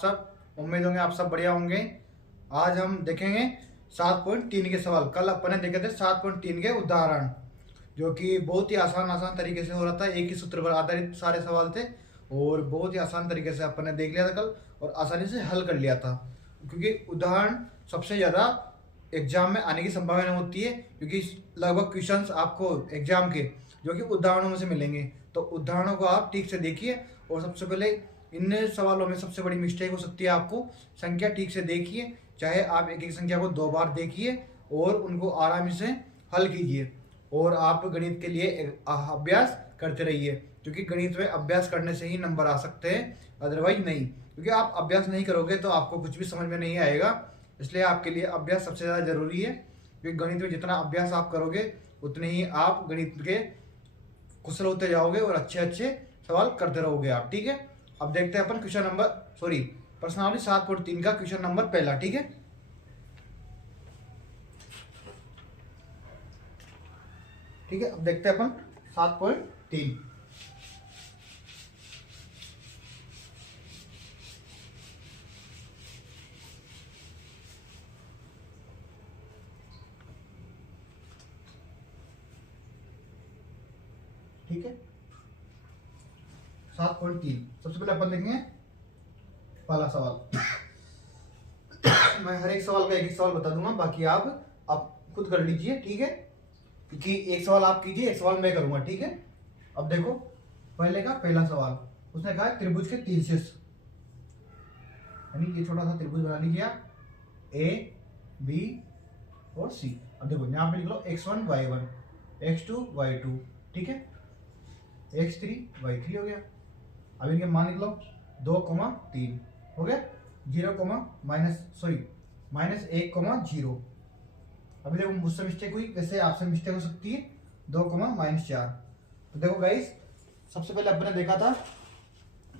सब उम्मीद होंगे आप सब बढ़िया होंगे। आज हम देखेंगे 7.3 के सवाल। कल अपन ने देखे थे 7.3 के उदाहरण, जो कि बहुत ही आसान आसान तरीके से हो रहा था। एक ही सूत्र पर आधारित सारे सवाल थे और बहुत ही आसान तरीके से अपन ने देख लिया था कल और आसानी से हल कर लिया था। क्योंकि उदाहरण सबसे ज़्यादा एग्जाम में आने की संभावना होती है, क्योंकि लगभग क्वेश्चंस आपको एग्जाम के जो कि उदाहरणों में से मिलेंगे। तो उदाहरणों को आप ठीक से देखिए। और सबसे पहले इन सवालों में सबसे बड़ी मिस्टेक हो सकती है आपको संख्या ठीक से देखिए, चाहे आप एक एक संख्या को 2 बार देखिए और उनको आराम से हल कीजिए। और आप गणित के लिए अभ्यास करते रहिए, क्योंकि गणित में अभ्यास करने से ही नंबर आ सकते हैं, अदरवाइज नहीं। क्योंकि आप अभ्यास नहीं करोगे तो आपको कुछ भी समझ में नहीं आएगा। इसलिए आपके लिए अभ्यास सबसे ज़्यादा जरूरी है, क्योंकि गणित में जितना अभ्यास आप करोगे उतने ही आप गणित के कुशल होते जाओगे और अच्छे अच्छे सवाल करते रहोगे आप। ठीक है, अब देखते हैं अपन क्वेश्चन नंबर प्रश्नावली 7.3 का क्वेश्चन नंबर पहला। ठीक है, अब देखते हैं अपन 7.3। ठीक है, 7.3 सबसे पहले अपन देखेंगे पहला सवाल। मैं हर एक सवाल का एक एक सवाल बता दूंगा, बाकी आप खुद कर लीजिए। ठीक है, क्योंकि एक सवाल आप कीजिए, एक सवाल मैं करूंगा। ठीक है, अब देखो पहले का पहला सवाल। उसने कहा त्रिभुज के 3 शीर्ष, यानी ये छोटा सा त्रिभुज बना लीजिए आप, ए बी और सी। अब देखो यहाँ पे लिख लो x1 y1, x2 y2। ठीक है, x3 y3 हो गया। अब इनके मान लिख लो 2,3 हो गया। 0, -1,0। अभी देखो मुझसे मिस्टेक हुई, वैसे आपसे मिस्टेक हो सकती है। 2,-4। तो देखो गाइस, सबसे पहले अपन ने देखा था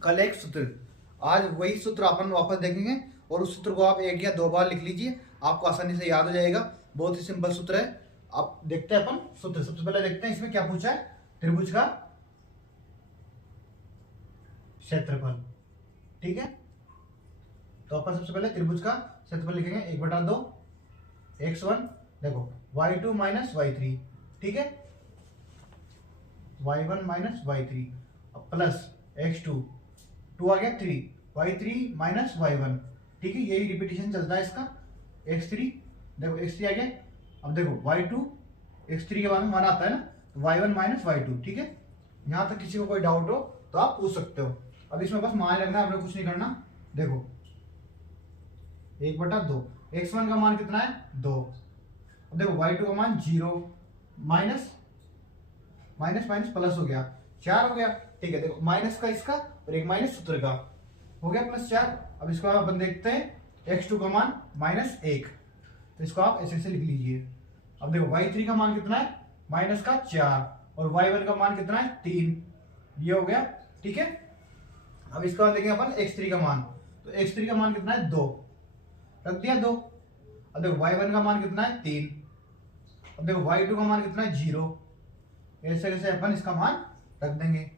कल एक सूत्र, आज वही सूत्र अपन वापस देखेंगे और उस सूत्र को आप 1 या 2 बार लिख लीजिए, आपको आसानी से याद हो जाएगा। बहुत ही सिंपल सूत्र है। अब देखते हैं अपन सूत्र। सबसे पहले देखते हैं इसमें क्या पूछा है। त्रिभुज का क्षेत्रफल। ठीक है, तो अपन सबसे पहले त्रिभुज का क्षेत्रफल लिखेंगे 1/2 x1, देखो y2 - y3। ठीक है, y1 - y3 अब प्लस x2, 2 आ गया 3, y3 - y1। ठीक है, यही रिपीटिशन चलता है इसका। x3, देखो x3 आ गया। अब देखो y2, x3 के बाद में मान आता है ना, तो y1 - y2। ठीक है, यहां तक किसी को कोई डाउट हो तो आप पूछ सकते हो। अब इसमें बस मान रखना है, आपने कुछ नहीं करना। देखो 1/2, x1 का मान कितना है 2। अब देखो y2 का मान 0, माइनस माइनस प्लस हो गया 4 हो गया। ठीक है, देखो माइनस का इसका और एक माइनस सूत्र का हो गया +4। अब इसको अपन देखते हैं x2 का मान -1, तो इसको आप ऐसे लिख लीजिए। अब देखो y3 का मान कितना है -4 और y1 का मान कितना है 3, ये हो गया। ठीक है, अब इसका बाद देखेंगे अपन x3 का मान, तो x3 का मान कितना है 2, रख दिया 2। अब देखो y1 का मान कितना है 3, अब देखो y2 का मान कितना है 0। ऐसे कैसे अपन इसका मान रख देंगे।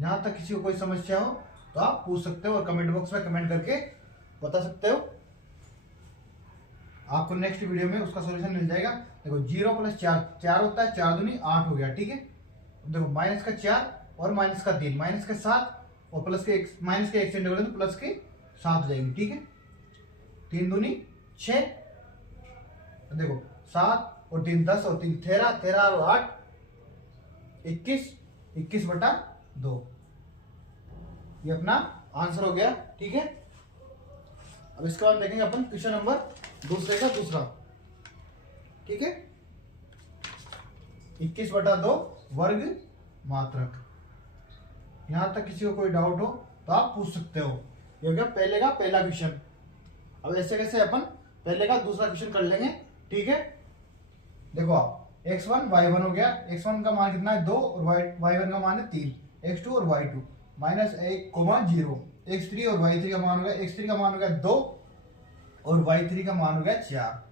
यहां तक किसी को कोई समस्या हो तो आप पूछ सकते हो और कमेंट बॉक्स में कमेंट करके बता सकते हो। आपको नेक्स्ट वीडियो में उसका सॉल्यूशन मिल जाएगा। देखो 0 + 4 4 होता है, 4 दूनी 8 हो गया। ठीक है, देखो माइनस का 4 और माइनस का 3, माइनस का 7 और प्लस के माइनस के 1 से तो प्लस के 7 हो जाएगी। ठीक है, 3 दूनी 6, देखो 7 और 3 10 और 3 13, 13 और 8 21, 21/2। ये अपना आंसर हो गया। ठीक है, अब इसके बाद देखेंगे अपन क्वेश्चन नंबर दूसरे का दूसरा। ठीक है, 21/2 वर्ग मात्रक। यहां तक किसी को कोई डाउट हो तो आप पूछ सकते हो। ये हो गया पहले का पहला क्वेश्चन। अब ऐसे कैसे अपन पहले का दूसरा क्वेश्चन कर लेंगे। ठीक है, देखो आप x1 y1 हो गया। x1 का मान कितना है 2 और y1 का मान है 3, x2 और y2 -1,0। x3 और y3 का मान हो गया, x3 का मान हो गया 2 और y3 का मान हो गया 4।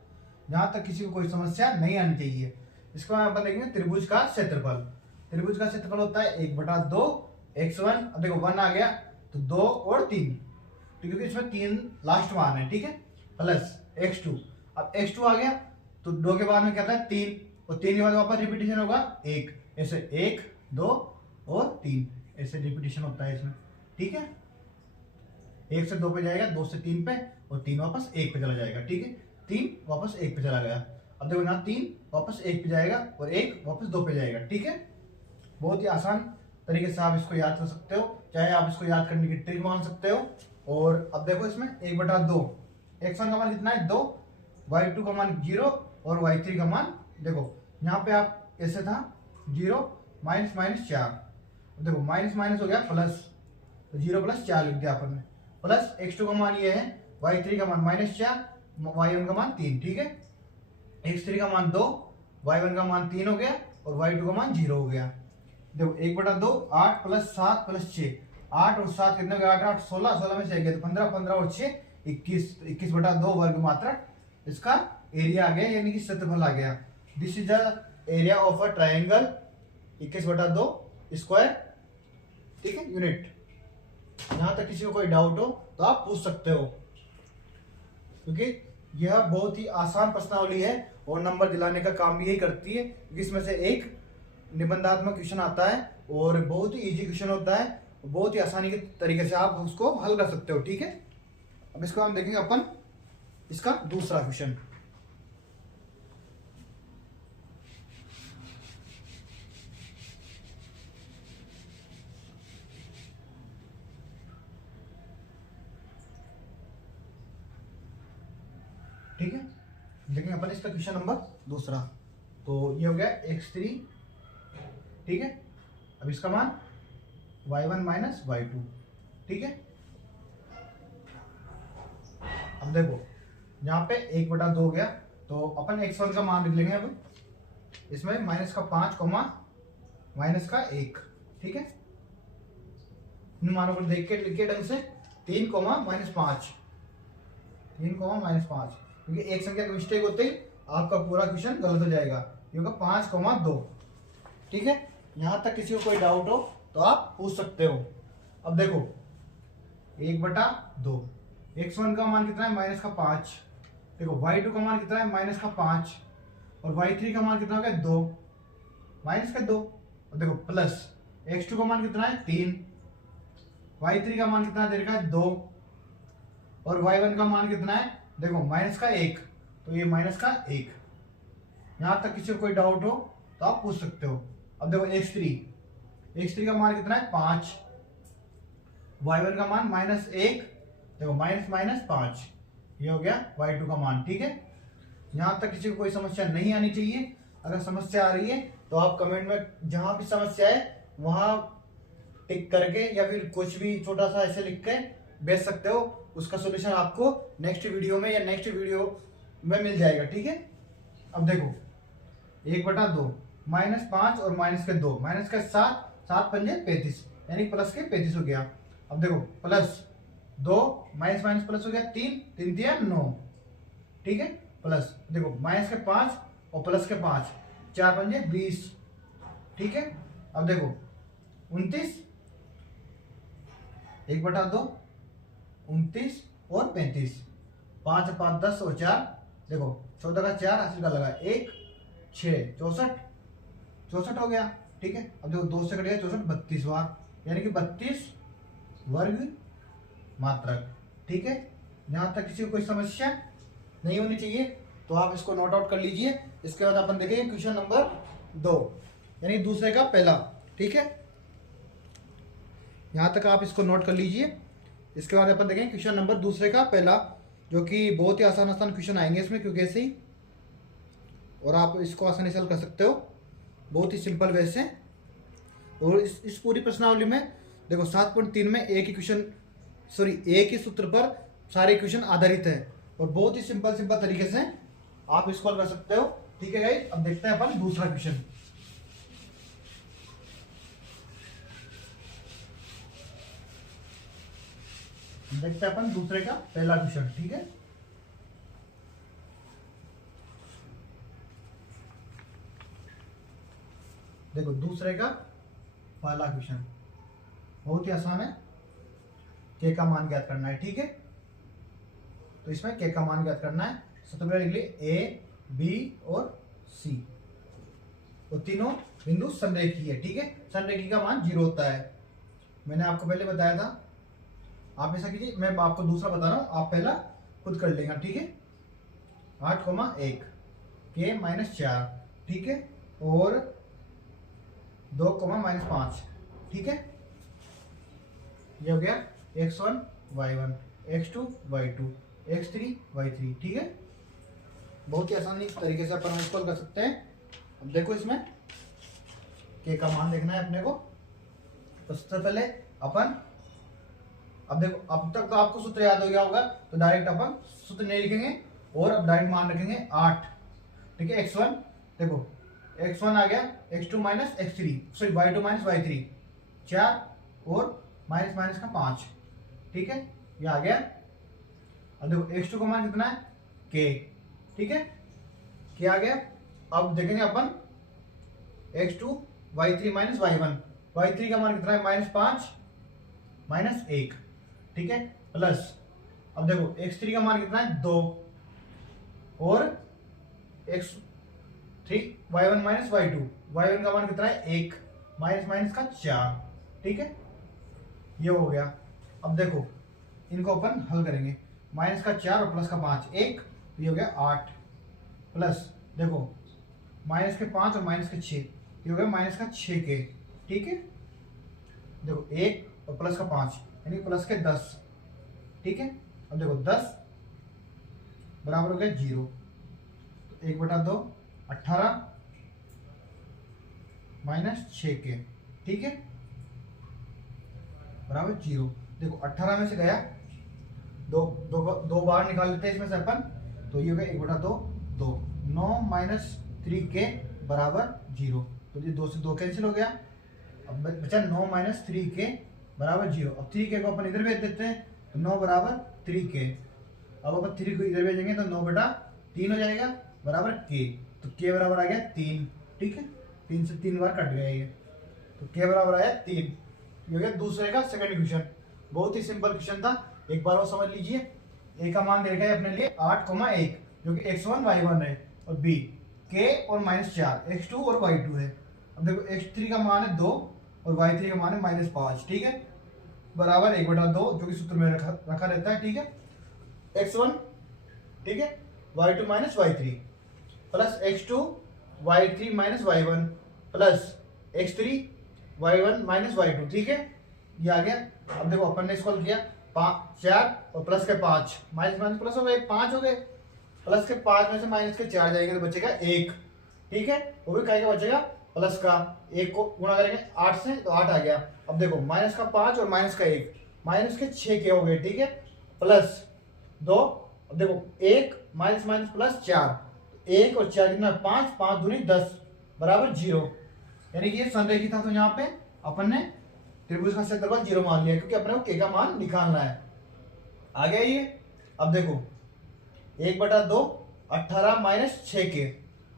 जहां तक किसी को कोई समस्या नहीं आनी चाहिए। इसको अपन देखेंगे त्रिभुज का क्षेत्रफल। त्रिभुज का क्षेत्रफल होता है 1/2 x1। अब देखो 1 आ गया तो 2 और 3, क्योंकि इसमें 3 लास्ट मान है, ठीक है, प्लस x2। अब x2 आ गया तो 2 के बाद में क्या था 3, और 3 के बाद वापस रिपीटेशन होगा 1, ऐसे 1 2 और 3 ऐसे रिपीटेशन होता है इसमें, ठीक है। 1 से 2 पे जाएगा, 2 से 3 पे, और 3 वापस 1 पे चला जाएगा, ठीक है। 3 वापस 1 पे चला गया। अब देखो यहाँ 3 वापस 1 पे जाएगा और 1 वापस 2 पे जाएगा, ठीक है। बहुत ही आसान तरीके से आप इसको याद कर सकते हो, चाहे आप इसको याद करने की ट्रिक मान सकते हो। और अब देखो इसमें 1/2, x1 का मान कितना है 2, y2 का मान 0 और y3 का मान देखो यहाँ पे आप ऐसे था 0 माइनस माइनस 4, देखो माइनस माइनस हो गया प्लस, तो 0 + 4 लिख दिया अपन ने, प्लस x2 का मान ये है, y3 का मान -4, y1 का मान 3, ठीक है। x3 का मान 2, y1 का मान 3 हो गया और y2 का मान 0 हो गया। देखो 1/2 8 + 7 + 6, 8 और 7 कितने हो गया, 8 8 16, 16 में से गए तो 15, 15 और 6 21, 21/2 वर्ग मात्रक इसका एरिया आ गया, यानी कि क्षेत्रफल आ गया। This is the area of a triangle 21/2 square, ठीक है, यूनिट। यहां तक किसी को कोई डाउट हो तो आप पूछ सकते हो, क्योंकि यह बहुत ही आसान प्रश्नावली है और नंबर दिलाने का काम भी यही करती है, क्योंकि इसमें से एक निबंधात्मक क्वेश्चन आता है और बहुत ही इजी क्वेश्चन होता है, बहुत ही आसानी के तरीके से आप उसको हल कर सकते हो, ठीक है। अब इसको हम देखेंगे अपन इसका दूसरा क्वेश्चन। ठीक है, देखेंगे अपन इसका क्वेश्चन नंबर दूसरा। तो ये हो गया x3, ठीक है। अब इसका मान y1 - y2, ठीक है। अब देखो यहाँ पे 1/2 हो गया, तो अपन x1 का मान लिख लेंगे अब इसमें -5, -1, ठीक है। इन मानों को देख के लिखिए ढंग से, 3, -5, 3, -5, क्योंकि एक संख्या का मिस्टेक होते ही आपका पूरा क्वेश्चन गलत हो जाएगा। ये होगा 5, 2, ठीक है। यहां तक किसी को कोई डाउट हो तो आप पूछ सकते हो। अब देखो 1/2, x1 का मान कितना है -5, देखो y2 का मान कितना है -5 और y3 का मान कितना हो गया 2, -2, और देखो प्लस x2 का मान कितना है 3, y3 का मान कितना दे रखा है 2 और y1 का मान कितना है देखो -1, तो ये -1। यहां तक किसी को कोई डाउट हो तो आप पूछ सकते हो। अब देखो x3 का मान कितना है 5, y1 का मान -1, देखो -5, ये हो गया y2 का मान, ठीक है। यहां तक किसी को कोई समस्या नहीं आनी चाहिए। अगर समस्या आ रही है तो आप कमेंट में जहां भी समस्या है वहां टिक करके या फिर कुछ भी छोटा सा ऐसे लिख के भेज सकते हो। उसका सॉल्यूशन आपको नेक्स्ट वीडियो में या नेक्स्ट वीडियो में मिल जाएगा, ठीक है। अब देखो 1/2, -5 और -2, -7, 7 पंजे 35, यानी प्लस के 35 हो गया। अब देखो प्लस 2, माइनस प्लस हो गया 3, 3 दिया 9, ठीक है। प्लस देखो -5 और प्लस के 5, 4 पंजे 20, ठीक है। अब देखो 29, 1/2, 29 और 35, 5 5 10 और 4, देखो 14 का 4 80 का लगा 1, 6 64 हो गया, ठीक है। अब देखो 2 से कट गया 64, 32 बार, यानी कि 32 वर्ग मात्रक, ठीक है। यहां तक किसी को कोई समस्या नहीं होनी चाहिए, तो आप इसको नोट आउट कर लीजिए। इसके बाद अपन देखेंगे क्वेश्चन नंबर 2, यानी दूसरे का पहला, ठीक है। यहां तक आप इसको नोट कर लीजिए। इसके बाद अपन देखेंगे क्वेश्चन नंबर दूसरे का पहला, जो कि बहुत ही आसान क्वेश्चन आएंगे इसमें, क्योंकि ऐसे ही, और आप इसको आसानी से हल कर सकते हो बहुत ही सिंपल वे से। और इस पूरी प्रश्नावली में देखो 7.3 में एक ही सूत्र पर सारे क्वेश्चन आधारित है और बहुत ही सिंपल तरीके से आप इसको हल कर सकते हो, ठीक है गाइस। अब देखते हैं अपन दूसरा क्वेश्चन। देखते हैं अपन दूसरे का पहला क्वेश्चन, ठीक है। देखो दूसरे का पहला क्वेश्चन बहुत ही आसान है, k का मान ज्ञात करना है, ठीक है। तो इसमें के का मान ज्ञात करना है। सबसे पहले लिख लिए ए, बी और सी, वो तीनों बिंदु संरेखी है, ठीक है। संरेखी का मान 0 होता है, मैंने आपको पहले बताया था। आप ऐसा कीजिए, मैं आपको दूसरा बता रहा हूँ, आप पहला खुद कर लेंगे, ठीक है। 8,1 के -4, ठीक है, और 2, -5, ठीक है। ये हो गया x1 y1, x2 y2, x3 y3, ठीक है। बहुत ही आसानी तरीके से अपन इसको कर सकते हैं। अब देखो इसमें के का मान देखना है अपने को। तो सबसे पहले अपन, अब देखो अब तक तो आपको सूत्र याद हो गया होगा, तो डायरेक्ट अपन सूत्र नहीं लिखेंगे और अब डायरेक्ट मान रखेंगे 8, ठीक है। x1 देखो, x1 आ गया, x2 - x3, sorry y2 - y3, 4 और माइनस माइनस का 5, ठीक है, ये आ गया। अब देखो x2 का मान कितना है, k, ठीक है, k आ गया। अब देखेंगे अपन x2 y3 - y1, y3 का मान कितना है, -5 -1, ठीक है, प्लस अब देखो x3 का मान कितना है, 2 और x3 y1 - y2, y1 का मान कितना है, 1 माइनस माइनस का 4, ठीक है, ये हो गया। अब देखो इनको अपन हल करेंगे, माइनस का 4 और प्लस का 5, 1, ये हो गया 8, प्लस देखो माइनस के 5 और माइनस के 6, ये हो गया माइनस का 6 के, ठीक है। देखो 1 और प्लस का 5 यानी प्लस के 10, ठीक है। अब देखो 10 बराबर हो गया 0, 1/2 18 -6 के, ठीक है, बराबर 0। देखो 18 में से गया, दो बार निकाल लेते हैं इसमें से अपन, तो ये हो गया 1/2 2, 9 - 3 के बराबर 0, तो ये 2 से 2 कैंसिल हो गया। अब बचा 9 - 3 के बराबर 0। अब 3 के को अपन इधर भेज देते हैं, तो 9 बराबर 3 के। अब अपन 3 को इधर भेजेंगे तो 9/3 हो जाएगा बराबर के, तो के बराबर आ गया 3, ठीक है, 3 से 3 बार कट गया ये, तो के बराबर आया 3। ये हो गया दूसरे का सेकंड क्वेश्चन, बहुत ही सिंपल क्वेश्चन था, एक बार वो समझ लीजिए। ए का मान दे रखा है अपने लिए 8,1 जो कि x1 y1 है, और b k और -4 x2 और y2 है। अब देखो x3 का मान है 2 और y3 का मान है -5, ठीक है, बराबर 1/2 जो कि सूत्र में रखा रहता है, ठीक है। x1, ठीक है, y2 - y3 plus x2 y3 - y1 plus x3 y1 - y2, ठीक है, ये आ गया। अब देखो अपन ने इसको किया 4 और प्लस के 5, माइनस माइनस प्लस हो गए, 5 हो गए, प्लस के 5 में से माइनस के 4 जाएंगे तो बचेगा 1, ठीक है, वो भी क्या बचेगा, प्लस का 1 को गुणा करेंगे 8 से तो 8 आ गया। अब देखो माइनस का 5 और माइनस का 1, माइनस के 6 के हो गए, ठीक है, प्लस 2, अब देखो 1 माइनस माइनस प्लस 4, 1 और 4 कितना, 5, 5 दूनी 10 बराबर 0, यानी कि ये संरेखित था। तो यहाँ पे अपन ने त्रिभुज का क्षेत्रफल 0 मान लिया क्योंकि अपने को के का मान निकालना है। आ गया ये। अब देखो 1/2 18 - 6 के।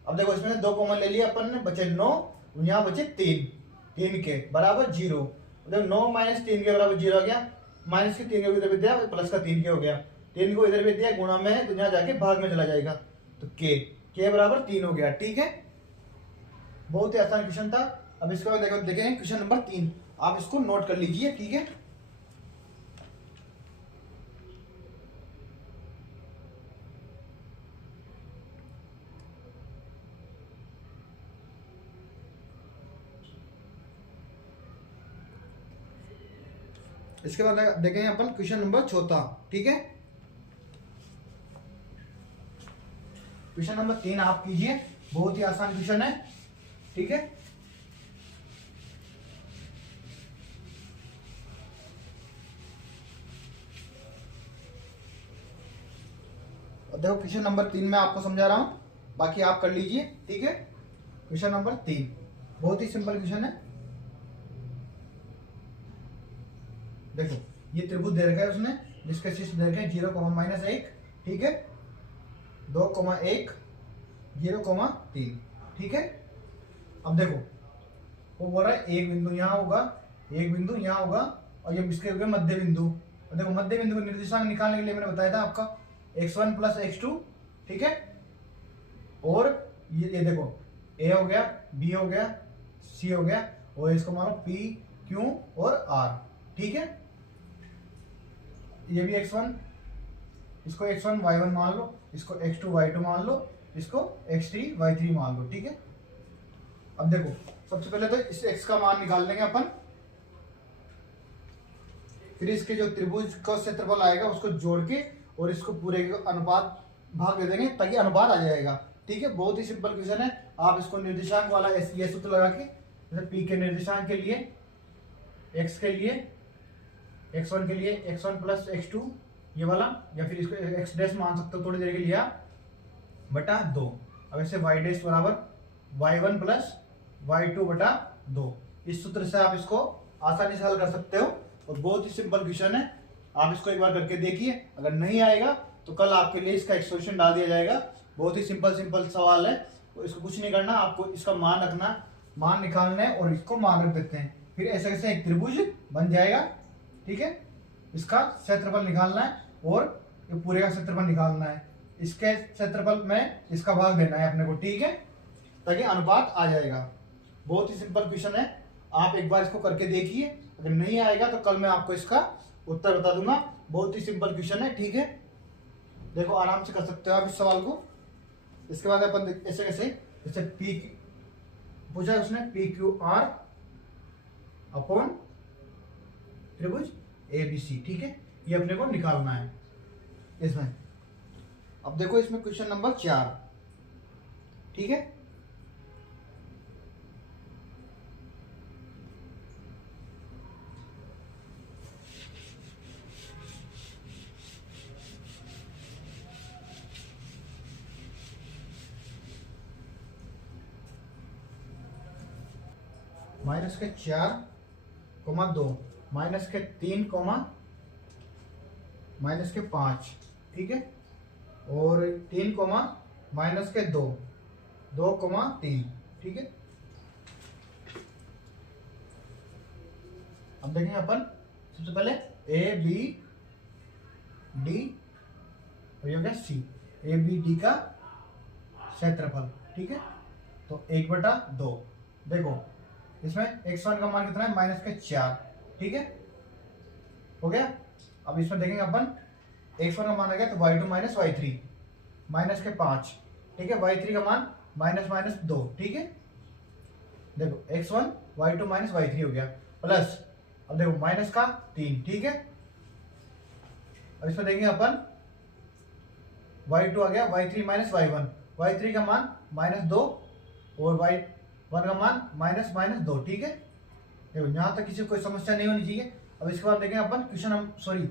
अब देखो इसमें से 2 कॉमन ले लिया अपन ने, बचे 9, यहाँ बचे 3 के बराबर 0। देखो 9 - 3 के बराबर 0 आ गया, माइनस के 3 को इधर भी दिया, प्लस का 3 के हो गया, 3 को इधर भी दिया, गुणा में है तो यहाँ जाके भाग में चला जाएगा, तो के बराबर 3 हो गया, ठीक है। बहुत ही आसान क्वेश्चन था। अब इसके बाद देखो देखेंगे क्वेश्चन नंबर 3, आप इसको नोट कर लीजिए, ठीक है। इसके बाद देखेंगे अपन क्वेश्चन नंबर 4, ठीक है। क्वेश्चन नंबर 3 आप कीजिए, बहुत ही आसान क्वेश्चन है, ठीक है। देखो क्वेश्चन नंबर 3 में आपको समझा रहा हूं, बाकी आप कर लीजिए, ठीक है। क्वेश्चन नंबर 3 बहुत ही सिंपल क्वेश्चन है। देखो ये त्रिभुज दे रखा है उसने, जिसका शीर्ष दे रखा है 0, -1, ठीक है, 2, 1, 0, 3, ठीक है। अब देखो वो बोल रहा है एक बिंदु यहाँ होगा, एक बिंदु यहाँ होगा, और ये इसके हो गए मध्य बिंदु। और देखो मध्य बिंदु को निर्देशांक निकालने के लिए मैंने बताया था आपका x1 प्लस x2, ठीक है। और ये देखो a हो गया, b हो गया, c हो गया, और इसको मान लो p, q और r, ठीक है। ये भी x1, इसको x1 y1 मान लो, इसको x2 y2 मान लो, इसको x3 y3 मान लो, ठीक है। अब देखो सबसे पहले तो इस x का मान निकाल लेंगे अपन, फिर इसके जो त्रिभुज का क्षेत्रफल आएगा उसको जोड़ के और इसको पूरे का अनुपात भाग दे देंगे ताकि अनुपात आ जाएगा, ठीक है। बहुत ही सिंपल क्वेश्चन है। आप इसको निर्देशांक वाला ये सूत्र लगा के, जैसे p के निर्देशांक के लिए x के लिए x1 के लिए x1 प्लस x2 ये वाला, या फिर इसको x डैश मान सकते हो थोड़ी देर के लिए, बटा 2। अब ऐसे y डैश बराबर y1 प्लस y2 बटा 2। इस सूत्र से आप इसको आसानी से हल कर सकते हो और बहुत ही सिंपल क्वेश्चन है। आप इसको एक बार करके देखिए, अगर नहीं आएगा तो कल आपके लिए इसका एक सॉल्यूशन डाल दिया जाएगा। बहुत ही सिंपल सवाल है, तो इसको कुछ नहीं करना, आपको इसका मान रखना, मान निकालना है और इसको मान रख देते हैं, फिर ऐसे कैसे एक त्रिभुज बन जाएगा, ठीक है। इसका क्षेत्रफल निकालना है और ये पूरे का क्षेत्रफल निकालना है, इसके क्षेत्रफल में इसका भाग देना है अपने को, ठीक है, ताकि अनुपात आ जाएगा। बहुत ही सिंपल क्वेश्चन है, आप एक बार इसको करके देखिए, अगर नहीं आएगा तो कल मैं आपको इसका उत्तर बता दूंगा। बहुत ही सिंपल क्वेश्चन है, ठीक है। देखो आराम से कर सकते हो आप इस सवाल को। इसके बाद अपन ऐसे कैसे, जैसे पी पूछा है उसने पी क्यू आर अपॉन त्रिभुज ए बी सी, ठीक है, ये अपने को निकालना है इसमें। अब देखो इसमें क्वेश्चन नंबर 4, ठीक है। माइनस के 4,2 माइनस के 3, माइनस के 5, ठीक है, और 3, माइनस के 2, 2,3, ठीक है। अब देखेंगे अपन सबसे पहले ए बी डी और ये हो गया सी, ए बी डी का क्षेत्रफल, ठीक है। तो 1/2। देखो इसमें x1 का मान कितना है, माइनस के 4, ठीक है, हो गया। अब इसमें देखेंगे अपन x1 का मान आ गया तो y2 माइनस y3 माइनस के 5, ठीक है, y3 का मान माइनस 2, ठीक है। देखो x1 y2 माइनस y3 हो गया, प्लस अब देखो माइनस का 3, ठीक है। अब इसमें देखेंगे अपन y2 आ गया y3 माइनस y1, y3 का मान -2 और y1 का मान -2, ठीक है। देखो यहाँ तक किसी को कोई समस्या नहीं होनी चाहिए। अब इसके बाद देखें अपन क्वेश्चन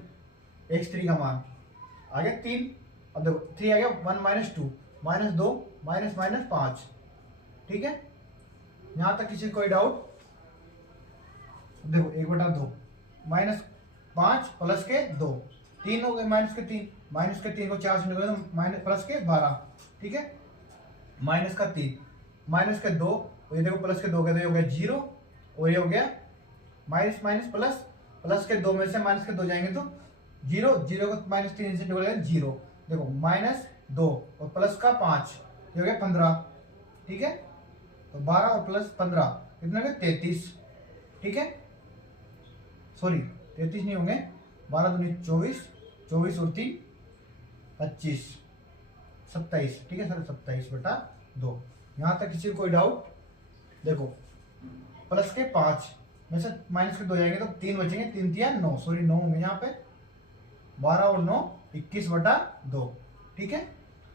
x3 का मान आ गया 3, अब देखो 3 आ गया 1 माइनस 2 -5, ठीक है। यहाँ तक किसी को कोई डाउट? देखो 1/2 -5 प्लस के 2, 3 हो गए माइनस के 3 को 4 से निकाले तो माइनस प्लस के 12, ठीक है, माइनस का 3 माइनस के 2, ये देखो प्लस के 2 के 2 हो गया 0, और ये हो गया माइनस माइनस प्लस, प्लस के 2 में से माइनस के 2 जाएंगे तो 0, 0 को -3 से निकालेगा 0। देखो -2 और प्लस का 5, ये हो गया 15, ठीक है। तो 12 और प्लस 15 कितना हो गया 33, ठीक है, सॉरी 33 नहीं होंगे, 12 दूनी 24, 24 और 3 25, 27, ठीक है सर, 27/2। यहाँ तक किसी को कोई डाउट? देखो प्लस के 5 में से माइनस के 2 जाएंगे तो 3 बचेंगे, 3 3 9, सॉरी 9 होंगे यहाँ पे, 12 और 9 21/2, ठीक है।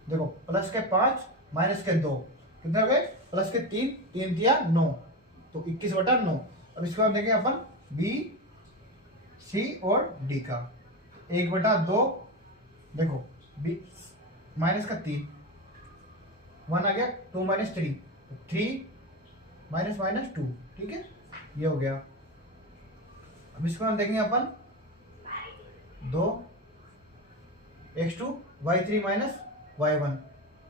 देखो प्लस के 5 माइनस के 2 कितने हो गए, प्लस के 3 3 3 9, तो 21/9। अब इसके बाद देखें अपन बी सी और डी का 1/2। देखो बी माइनस का 3, 1 आ गया 2 माइनस 3, 3 -2, ठीक है, ये हो गया। अब इसको हम देखेंगे अपन 2 x2 y3 minus y1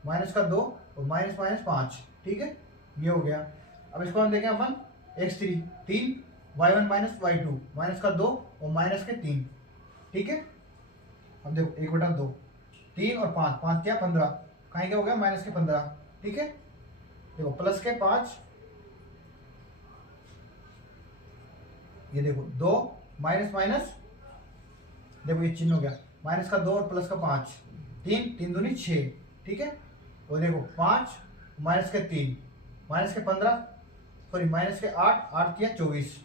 minus का 2 और -5, ठीक है, ये हो गया। अब इसको हम देखें अपन x3 3 y1 minus y2 minus का 2 और माइनस के 3, ठीक है। अब देखो 1/2 3 और 5, 5 या 15, कहीं क्या हो गया माइनस के 15, ठीक है। देखो प्लस के 5, ये देखो 2 माइनस माइनस, देखो ये चिन्ह हो गया, माइनस का 2 और प्लस का 5, 3 3 दूनी 6, ठीक है। और देखो 5 माइनस के 3, माइनस के 15, सॉरी माइनस के 8, 8 या 24,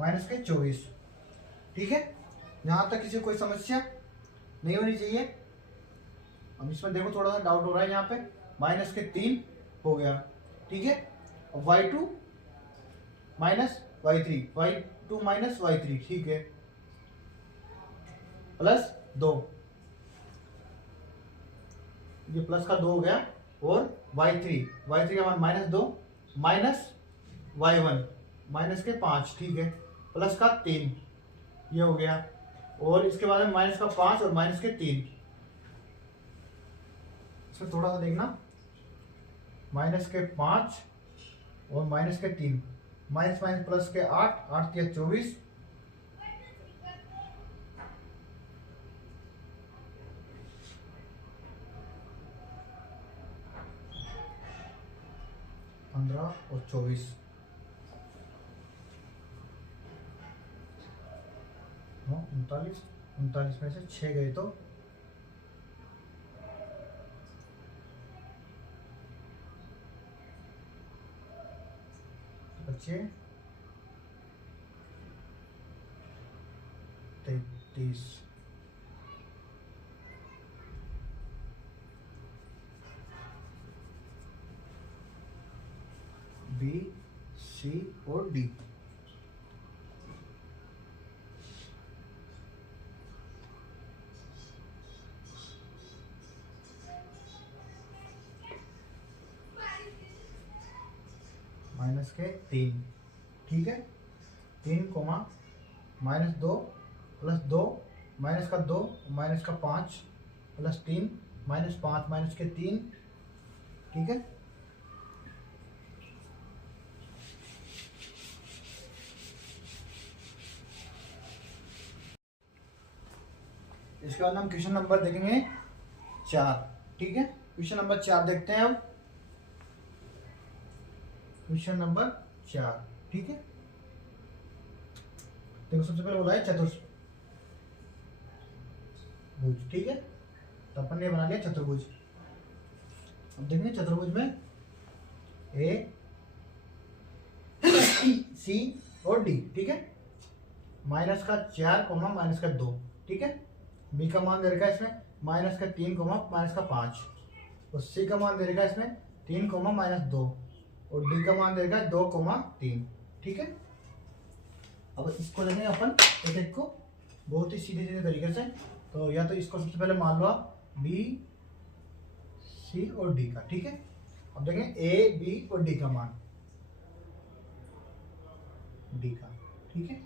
माइनस के 24, ठीक है। यहाँ तक किसी को कोई समस्या नहीं होनी चाहिए। अब इसमें देखो थोड़ा सा डाउट हो रहा है, यहाँ पे माइनस के 3 हो गया, ठीक है। और y2 minus y3, y2 minus y3, ठीक है, प्लस 2, ये प्लस का 2 हो गया, और y3 का मान माइनस 2 माइनस y1 माइनस के 5, ठीक है, प्लस का 3, ये हो गया। और इसके बाद में माइनस का 5 और माइनस के 3, इसमें थोड़ा सा देखना, माइनस के 5 और माइनस के 3, माइनस माइनस प्लस के 8, 8 या 24, और 24, 39, 39 में से 6 गए तो 33, बी सी और डी। माइनस के 3, ठीक है, 3 कोमा माइनस 2 प्लस 2, माइनस का 2 माइनस का 5 प्लस 3 माइनस 5 माइनस के 3, ठीक है। इसके बाद हम क्वेश्चन नंबर देखेंगे 4, ठीक है। क्वेश्चन नंबर 4 देखते हैं अब। क्वेश्चन नंबर 4, ठीक है। देखो सबसे पहले बोला है चतुर्भुज, ठीक है, तो अपन ने बना लिया चतुर्भुज। अब देखेंगे चतुर्भुज में ए सी और डी, ठीक है, माइनस का 4 कोमा माइनस का 2, ठीक है। बी का मान दे रखा है इसमें माइनस का 3 कोमा माइनस का 5, और सी का मान दे रखा है इसमें 3 कोमा माइनस 2, और डी का मान दे रखा है 2 कोमा 3, ठीक है। अब इसको लेंगे अपन एक एक को बहुत ही सीधे सीधे तरीके से। तो या तो इसको सबसे पहले मान लो आप बी सी और डी का, ठीक है। अब देखें ए बी और डी का मान, डी का, ठीक है।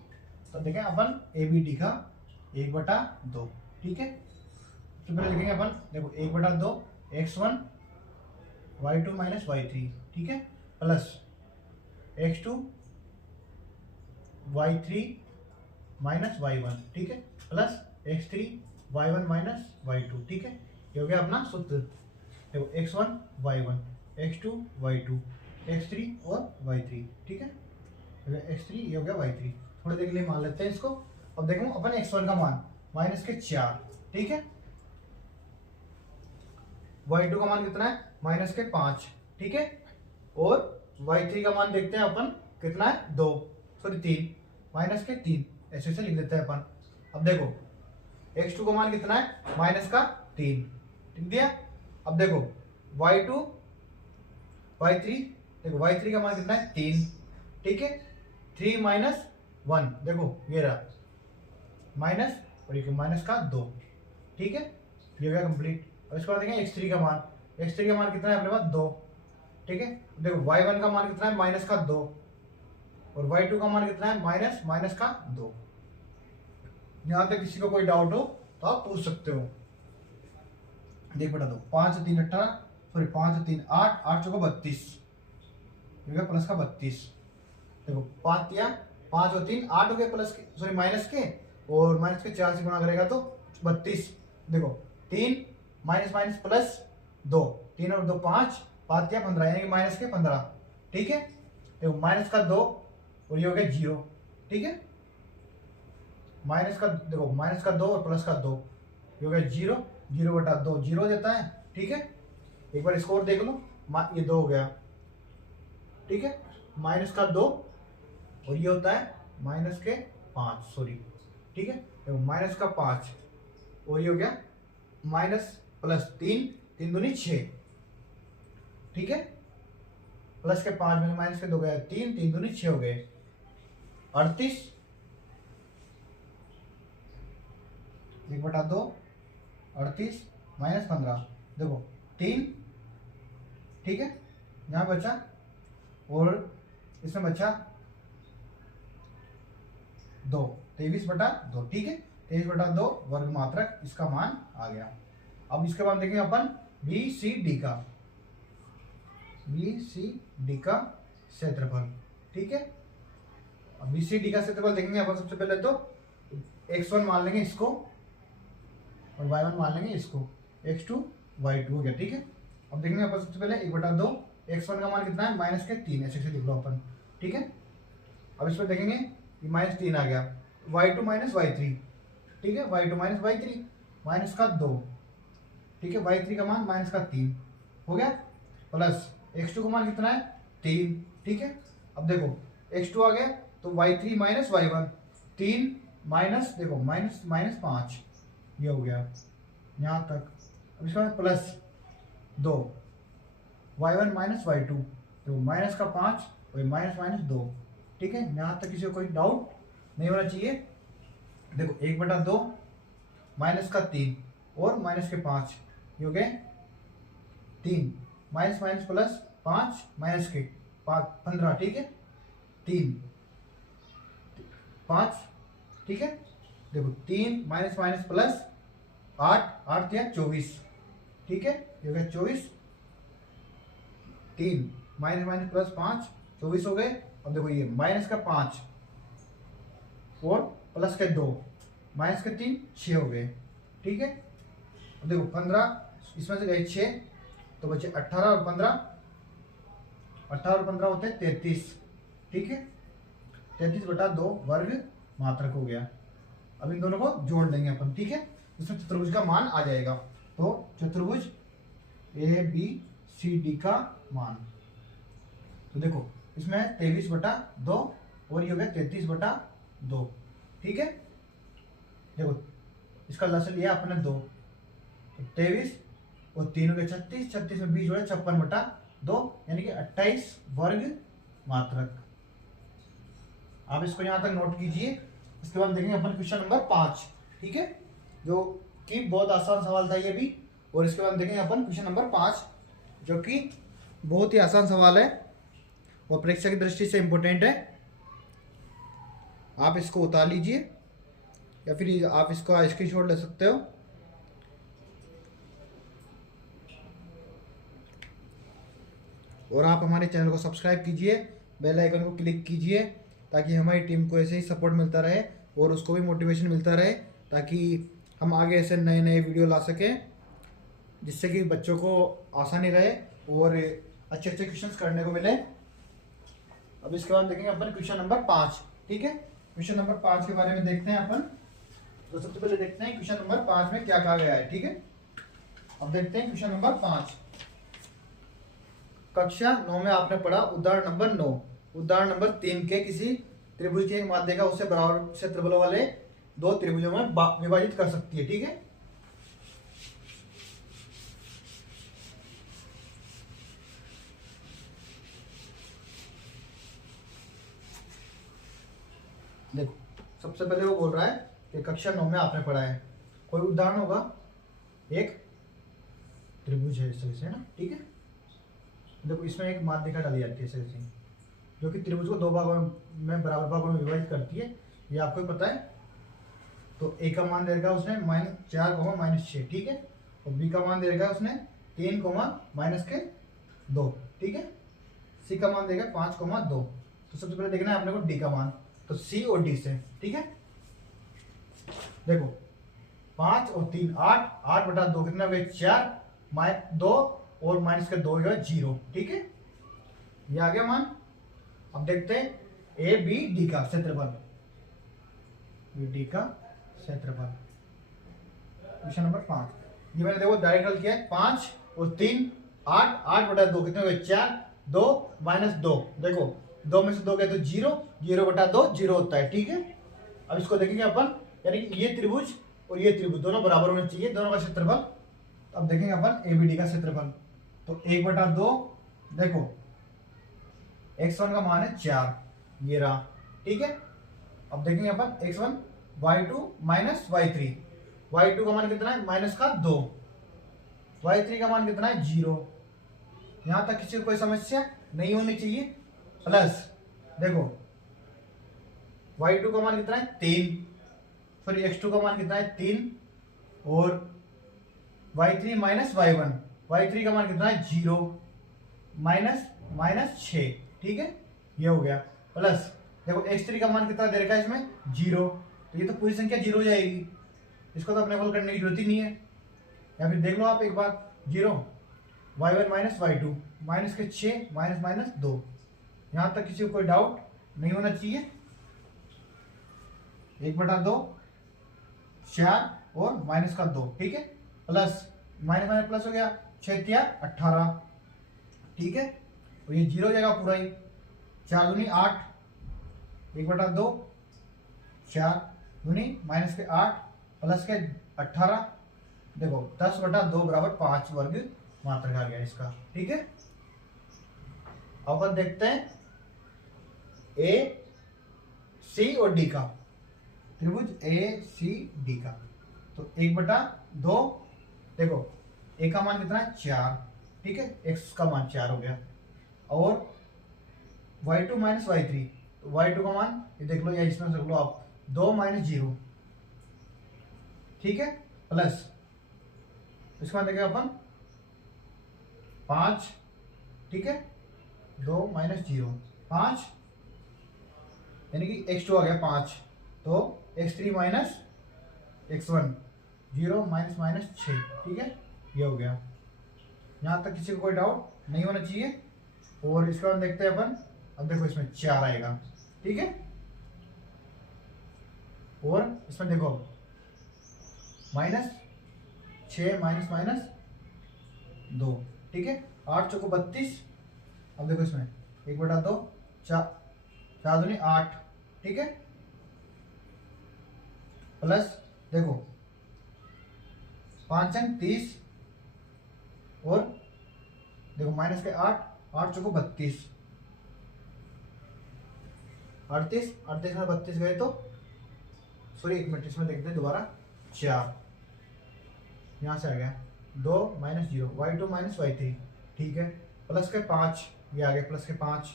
तो देखें अपन ए बी डी का 1/2, ठीक है। तो पहले लिखेंगे अपन, देखो 1/2 x1 y2 माइनस y3, ठीक है, plus x2 y3 minus y1, ठीक है, plus x3 y1 minus y2, ठीक है। ये हो गया अपना सूत्र। देखो x1 y1, x2 y2, x3 और y3, ठीक है, x3 ये हो गया y3। थोड़ी देर के लिए मान लेते हैं इसको। अब देखो अपन x1 का मान माइनस के 4, ठीक है, y2 का मान कितना है माइनस के 5, ठीक है, और y3 का मान देखते हैं अपन कितना है 2, सॉरी 3, माइनस के 3, ऐसे ऐसे लिख देते हैं अपन। अब देखो x2 का मान कितना है माइनस का 3, लिख दिया। अब देखो y2 y3, देखो y3 का मान कितना है 3, ठीक है, 3 माइनस 1, देखो ये रहा माइनस, और ये माइनस का 2, ठीक है, ये हो गया कंप्लीट। और इसके बाद देखें x3 का मान, x3 का मान कितना है अपने पास 2, ठीक है। देखो y1 का मान कितना है माइनस का 2, और y2 का मान कितना है माइनस माइनस का 2। यहाँ तक किसी को कोई डाउट हो तो आप पूछ सकते हो। देख बेटा, दो 5 3 18, सॉरी 5 3 8, 8 चौको 32, प्लस का 32। देखो 5 या 5 और 3 8 हो गए प्लस के, सॉरी माइनस के, और माइनस के 4 से गुणा करेगा तो 32। देखो 3 माइनस माइनस प्लस 2, 3 और 2 5, 5 या 15 यानी कि माइनस के 15। ठीक है, देखो माइनस का 2 और ये हो गया 0। ठीक है, माइनस का देखो माइनस का 2 और प्लस का 2, ये हो गया 0, 0/2 0 देता है। ठीक है, एक बार स्कोर देख लो, ये 2 हो गया। ठीक है, माइनस का 2 और ये होता है माइनस के 5, सॉरी। ठीक है, देखो माइनस का 5 और ये हो गया माइनस प्लस 3, 3 दूनी 6। ठीक है, प्लस के 5 में माइनस के 2 गया 3, 3 दूनी 6 हो गए 38, 1/2 38 माइनस 15, देखो 3। ठीक है, यहाँ बचा और इसमें बचा 2, 23/2। ठीक है, 23/2 वर्ग मात्रक इसका मान आ गया। अब इसके बाद देखेंगे अपन बी सी डी का क्षेत्रफल। ठीक है, अब बी सी डी का क्षेत्रफल देखेंगे अपन। सबसे पहले तो x1 मान लेंगे इसको और y1 मान लेंगे इसको, x2 y2 हो गया। ठीक है, अब देखेंगे अपन सबसे पहले 1/2, x1 का मान कितना है माइनस के 3, ऐसे लिख लो अपन। ठीक है, अब इसमें देखेंगे ये माइनस 3 आ गया, y2 माइनस y3। ठीक है, y2 माइनस y3 माइनस का 2। ठीक है, y3 का मान माइनस का 3 हो गया, प्लस x2 का मान कितना है 3। ठीक है, अब देखो x2 आ गया तो y3 माइनस y1, 3 माइनस देखो माइनस माइनस 5, ये हो गया यहाँ तक। अब इसका प्लस 2 y1 माइनस y2, तो माइनस का 5 और माइनस माइनस 2। ठीक है, यहाँ तक किसी को कोई डाउट नहीं होना चाहिए। देखो 1/2 माइनस का 3 और माइनस के 5, ये हो गए 3, माइनस माइनस प्लस 5 माइनस के 15। ठीक है, 3 5। ठीक है, देखो 3 माइनस माइनस प्लस 8, 8 या 24। ठीक है, ये हो गया 24, 3 माइनस माइनस प्लस 5 24 हो गए। अब देखो ये माइनस का 5 और प्लस के 2 माइनस के 3 6 हो गए। ठीक है, अब देखो 15 इसमें से गए 6 तो बचे 18 और 15, 18 और 15 होते हैं 33। ठीक है, 33/2 वर्ग मात्रक हो गया। अब इन दोनों को जोड़ देंगे अपन। ठीक है, इसमें चतुर्भुज का मान आ जाएगा। तो चतुर्भुज ए बी सी डी का मान, तो देखो इसमें 23/2 और ये हो गया 33/2। ठीक है, देखो इसका लसन लिया अपने 2, तो 23 और 3 हो गया 36, 36 में 20 जोड़े 56/2 यानी कि 28 वर्ग मात्रक। आप इसको यहां तक नोट कीजिए। इसके बाद देखेंगे अपन क्वेश्चन नंबर 5। ठीक है, जो कि बहुत आसान सवाल था ये भी। और इसके बाद देखेंगे अपन क्वेश्चन नंबर 5 जो कि बहुत ही आसान सवाल है और परीक्षा की दृष्टि से इंपॉर्टेंट है। आप इसको उतार लीजिए या फिर आप इसको स्क्रीनशॉट ले सकते हो। और आप हमारे चैनल को सब्सक्राइब कीजिए, बेल आइकन को क्लिक कीजिए ताकि हमारी टीम को ऐसे ही सपोर्ट मिलता रहे और उसको भी मोटिवेशन मिलता रहे, ताकि हम आगे ऐसे नए नए वीडियो ला सकें जिससे कि बच्चों को आसानी रहे और अच्छे अच्छे क्वेश्चंस करने को मिले। अब इसके बाद देखेंगे अपन क्वेश्चन नंबर 5। ठीक है, क्वेश्चन नंबर 5 के बारे में देखते हैं अपन। तो सबसे पहले देखते हैं क्वेश्चन नंबर 5 में क्या कहा गया है। ठीक है, अब देखते हैं क्वेश्चन नंबर 5। कक्षा 9 में आपने पढ़ा उदाहरण नंबर 9, उदाहरण नंबर 3 के किसी त्रिभुज की एक माध्यिका उससे बराबर क्षेत्रफलों वाले 2 त्रिभुजों में विभाजित कर सकती है। ठीक है, देखो सबसे पहले वो बोल रहा है कि कक्षा 9 में आपने पढ़ा है, कोई उदाहरण होगा, एक त्रिभुज है इस तरह से ना। ठीक है, देखो इसमें एक माध्यिका डाली जाती है ऐसे जो कि त्रिभुज को 2 भागों में बराबर भागों में विभाजित करती है, ये आपको ही पता है। तो ए का मान दे रखा है उसने -4, -6। ठीक है, और बी का मान दे रखा है उसने 3, -2। ठीक है, सी का मान देगा 5, 2। तो सबसे पहले देखना है अपने को डी का मान, तो सी और डी से। ठीक है, देखो 5 और 3 8, 8/2 कितना हो गया 4, 2 और माइनस के 2 जो है 0। ठीक है, ये आ गया मान। अब देखते हैं ए बी डी का क्षेत्रफल, डी का क्षेत्रफल क्वेश्चन नंबर 5। ये मैंने देखो डायरेक्ट हल किया है। 5 और 3 8, 8/2 कितने हो गए 4, 2 माइनस 2, देखो 2 में से 2 गए तो 0, 0/2 0 होता है। ठीक है, अब इसको देखेंगे अपन, यानी कि ये त्रिभुज और ये त्रिभुज दोनों बराबर होने चाहिए, दोनों का क्षेत्रफल। अब देखेंगे अपन एबीडी का क्षेत्रफल, तो 1/2 देखो x1 का मान है 4, ये रहा। ठीक है, अब देखेंगे अपन x1 y2 minus y3, y2 का मान कितना है माइनस का 2, y3 का मान कितना है 0। यहां तक किसी को कोई समस्या नहीं होनी चाहिए। प्लस देखो y2 का मान कितना है 3, फिर x2 का मान कितना है 3 और y3 माइनस y1, y3 का मान कितना है 0 माइनस 6। ठीक है, ये हो गया। प्लस देखो x3 का मान कितना दे रखा है इसमें 0, तो ये तो पूरी संख्या 0 हो जाएगी, इसको तो अपने को करने की जरूरत ही नहीं है। या फिर देख लो आप एक बार 0, y1 माइनस y2 माइनस के 6 माइनस माइनस 2। यहां तक किसी को कोई डाउट नहीं होना चाहिए। 1/2 4 और माइनस का 2। ठीक है, प्लस माइनस माइनस प्लस हो गया, 6 या 18। ठीक है, और ये 0 हो जाएगा पूरा ही, 4 दूनी 8, 1/2 4 दूनी माइनस के 8 प्लस के 18, देखो 10/2 बराबर 5 वर्ग मात्रक आ गया इसका। ठीक है, अब अपन देखते हैं ए सी और डी का त्रिभुज ए सी डी का। तो 1/2 देखो ए का मान कितना है 4, ठीक है, एक्स का मान 4 हो गया, और y2 माइनस y3, तो y2 का मान ये देख लो, या इसमें रख लो आप 2 माइनस 0। ठीक है, प्लस इसका मान देखें अपन 5। ठीक है, 2 माइनस 0 5, यानी कि x2 आ गया 5, तो x3 minus x1 0 minus minus 6। ठीक है, ये हो गया। यहां तक किसी को कोई डाउट नहीं होना चाहिए। और इसका बाद देखते हैं अपन, अब देखो इसमें 4 आएगा। ठीक है, और इसमें देखो माइनस 6 माइनस माइनस 2। ठीक है, 8 चौको 32। अब देखो इसमें 1/2 4 दूनी 8। ठीक है, प्लस देखो 5 अंक 30, और देखो माइनस के 8, 8 चौको 32, 38 38 में 32 गए तो सॉरी 1 मिनट, इसमें देखते हैं दोबारा 4, यहां से आ गया 2 माइनस 0 y2 माइनस y3। ठीक है, प्लस के 5, ये आ गया प्लस के 5।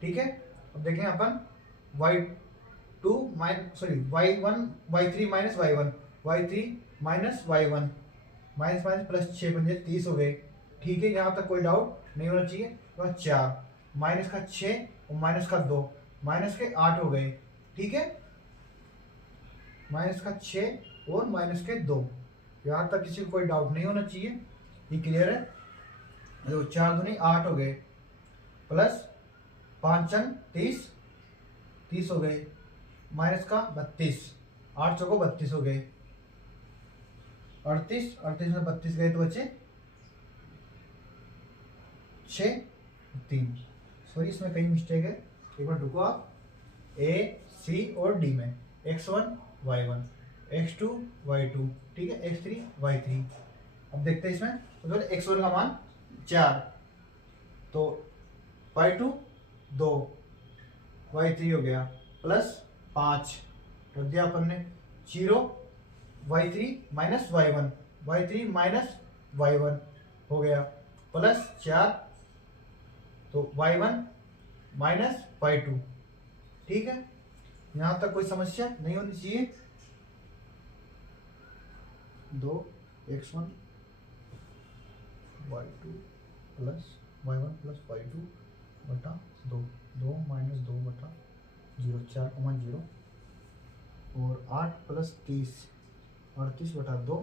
ठीक है, अब देखें अपन y2 minus sorry y1 y3 minus y1, y3 minus y1 minus minus plus 6 बन जाए 30 हो गए। ठीक है, यहाँ तक कोई डाउट नहीं होना चाहिए। तो 4 माइनस का 6 और माइनस का 2 माइनस के 8 हो गए। ठीक है, माइनस का 6 और माइनस के 2, यहाँ तक किसी को कोई डाउट नहीं होना चाहिए। ये क्लियर है। देखो 4 दूनी 8 हो गए, प्लस 5 अंक 30 हो गए, माइनस का 32, 8 चौको 32 हो गए, 38 में 32 गए तो बचे 6 3। सॉरी इसमें कहीं मिस्टेक है, एक बार रुको आप। ए सी और डी में x1 y1 x2 y2, ठीक है, x3 y3। अब देखते हैं इसमें, तो x1 का मान 4, तो y2 2, y3 हो गया, प्लस 5 रख दिया अपन ने, 0 y3 minus y1, y3 minus y1 हो गया, प्लस 4, तो y1 माइनस y2। ठीक है, यहां तक कोई समस्या नहीं होनी चाहिए। 2 x1 y2 plus y1 plus y2 बटा 2, 2 माइनस 2 बटा 0, 4 0, और 8 प्लस 30 38/2,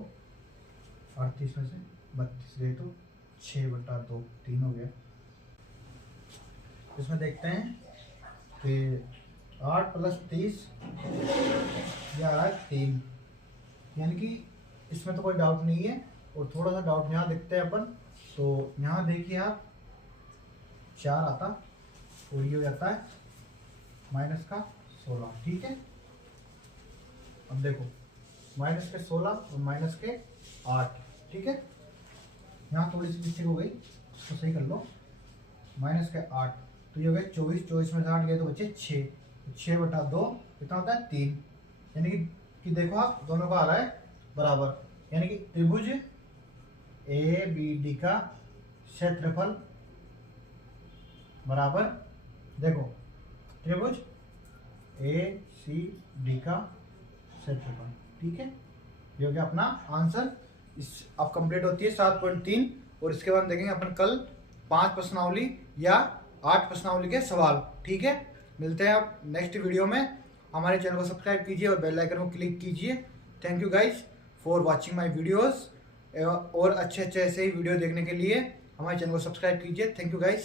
38 में से 32 गए तो 6/2, 3 हो गया। इसमें देखते हैं कि 8 + 30 ये आ रहा है 3, यानी कि इसमें तो कोई डाउट नहीं है। और थोड़ा सा डाउट यहाँ देखते हैं अपन, तो यहाँ देखिए आप 4 आता और ये हो जाता है -16, ठीक है। अब देखो -16 और -8, ठीक है। यहाँ थोड़ी सी मिस्टेक हो गई, इसको सही कर लो। -8 तो ये हो गया 24, 24 में से 8 गए तो बचे 6, 6/2 कितना होता है 3, यानी कि देखो आप दोनों का आ रहा है बराबर, यानी कि त्रिभुज ABD का क्षेत्रफल बराबर, देखो त्रिभुज ACD का क्षेत्रफल, ठीक है। ये हो गया अपना आंसर। इस अब कंप्लीट होती है 7.3, और इसके बाद देखेंगे अपन कल 5 प्रश्नावली या 8 प्रश्नावली के सवाल, ठीक है। मिलते हैं आप नेक्स्ट वीडियो में। हमारे चैनल को सब्सक्राइब कीजिए और बेल आइकन को क्लिक कीजिए। Thank you guys for watching my videos, और अच्छे अच्छे ऐसे ही वीडियो देखने के लिए हमारे चैनल को सब्सक्राइब कीजिए। Thank you guys.